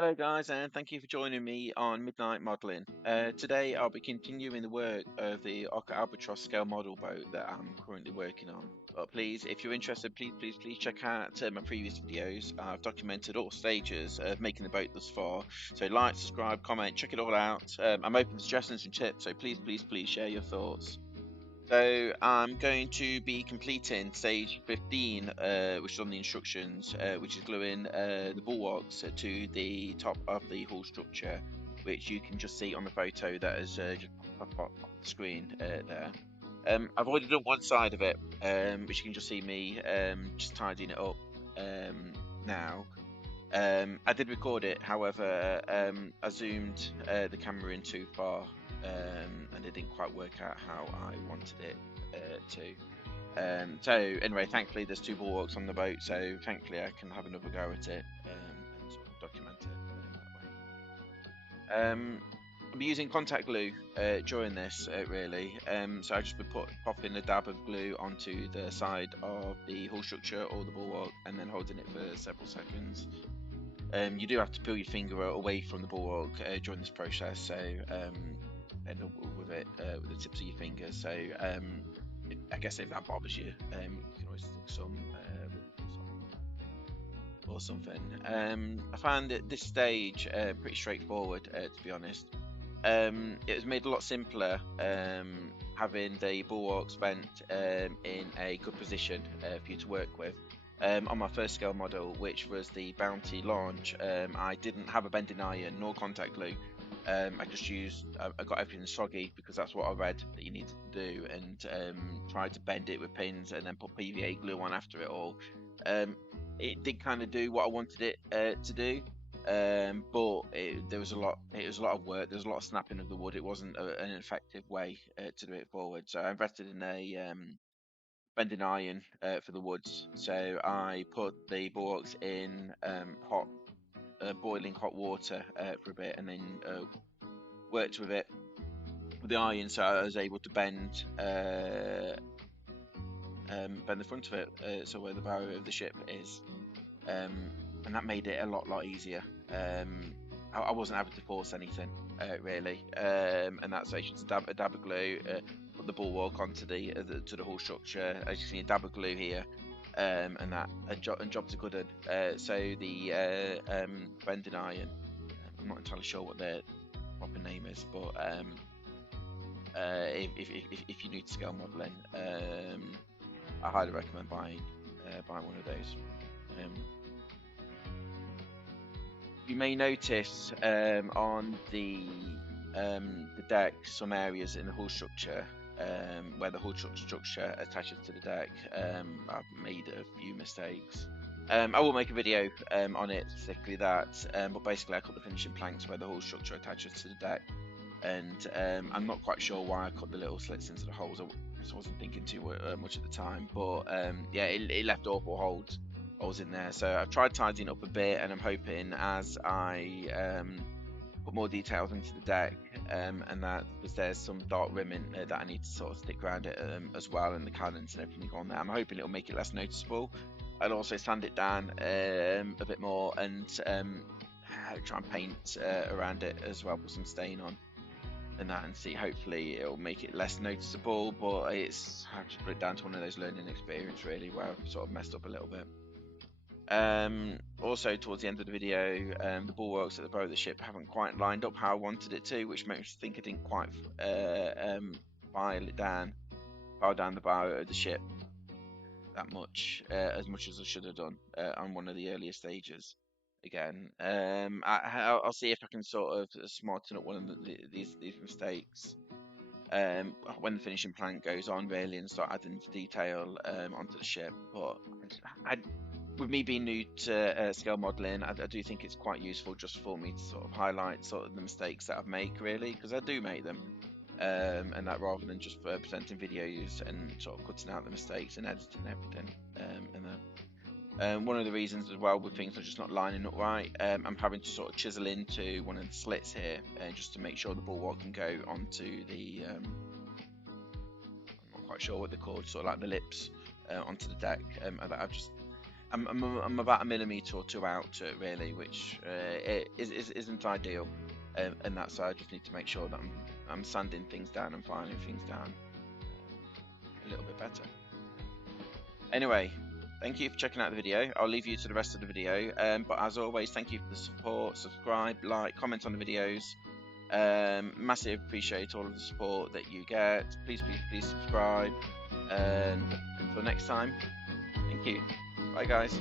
Hello guys, and thank you for joining me on Midnight Modelling. Today I'll be continuing the work of the OcCre Albatros Scale Model boat that I'm currently working on. But please, if you're interested, please check out my previous videos. I've documented all stages of making the boat thus far. So like, subscribe, comment, check it all out. I'm open for suggestions and tips, so please share your thoughts. So I'm going to be completing stage 15, which is on the instructions, which is gluing the bulwarks to the top of the hull structure, which you can just see on the photo that is just up the screen there. I've already done one side of it, which you can just see me just tidying it up now. I did record it, however, I zoomed the camera in too far, and it didn't quite work out how I wanted it to. So anyway, thankfully there's two bulwarks on the boat, so thankfully I can have another go at it and sort of document it that way. I'll be using contact glue during this really, so I just be popping a dab of glue onto the side of the hull structure or the bulwark and then holding it for several seconds. You do have to peel your finger away from the bulwark during this process, so end up with it with the tips of your fingers. So I guess if that bothers you, you can always stick some or something. I found at this stage pretty straightforward, to be honest. It was made a lot simpler having the bulwarks bent in a good position for you to work with. On my first scale model, which was the Bounty launch, I didn't have a bending iron nor contact glue. I just used, I got everything soggy because that's what I read that you needed to do, and tried to bend it with pins and then put PVA glue on after it all. It did kind of do what I wanted it to do, but there was a lot. It was a lot of work. There was a lot of snapping of the wood. It wasn't an effective way to do it forward. So I invested in a bending iron for the woods. So I put the bulwarks in boiling hot water for a bit, and then worked with it with the iron, so I was able to bend the front of it, so where the bow of the ship is, and that made it a lot easier. I wasn't having to force anything really, and that's just a dab of glue. Put the bulwark onto the to the hull structure. As you can see, a dab of glue here, and jobs are good. So the bending iron, I'm not entirely sure what their proper name is, but if you're new to scale modelling, I highly recommend buying one of those. You may notice on the deck some areas in the hull structure where the hull structure attaches to the deck. I've made a few mistakes. I will make a video on it, specifically that, but basically I cut the finishing planks where the hull structure attaches to the deck, and I'm not quite sure why I cut the little slits into the holes. I wasn't thinking too much at the time, but yeah, it left awful holes in there. So I've tried tidying up a bit, and I'm hoping as I put more details into the deck, and that because there's some dark rimming that I need to sort of stick around it as well, and the cannons and everything on there. I'm hoping it'll make it less noticeable. I'll also sand it down a bit more and try and paint around it as well, put some stain on and that, and see, hopefully it'll make it less noticeable. But it's, I have to put it down to one of those learning experience really, where I've sort of messed up a little bit. Also towards the end of the video, the bulwarks at the bow of the ship haven't quite lined up how I wanted it to, which makes me think I didn't quite file down the bow of the ship that much, as much as I should have done on one of the earlier stages. Again, I'll see if I can sort of smarten up one of these mistakes when the finishing plank goes on really, and start adding detail onto the ship. But with me being new to scale modelling, I do think it's quite useful just for me to sort of highlight sort of the mistakes that I've made really, because I do make them, and that rather than just presenting videos and sort of cutting out the mistakes and editing everything. And one of the reasons as well with things are just not lining up right, I'm having to sort of chisel into one of the slits here just to make sure the bulwark can go onto the I'm not quite sure what they're called, sort of like the lips onto the deck. I've just I'm about a millimetre or two out really, which isn't ideal. And that side, I just need to make sure that I'm sanding things down and filing things down a little bit better. Anyway, thank you for checking out the video. I'll leave you to the rest of the video. But as always, thank you for the support. Subscribe, like, comment on the videos. Massive appreciate all of the support that you get. Please, please, please subscribe. And until next time, thank you. Bye, guys.